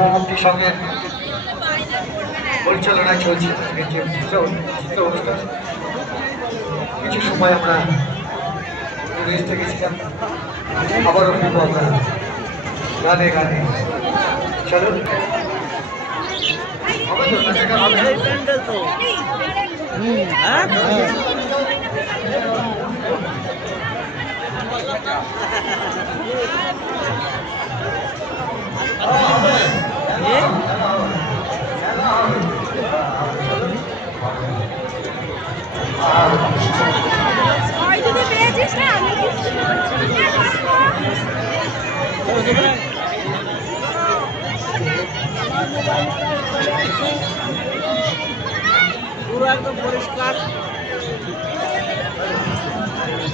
যুবমুক্তি সংঘের পরিচালনায় চলছে আজকের যে চিত্র অনুষ্ঠান। কিছু সময় আমরা রেস্টে গেছিলাম, আবারও ফিরবো আমরা গানে গানে। চলুন পুরো একদম পরিষ্কার।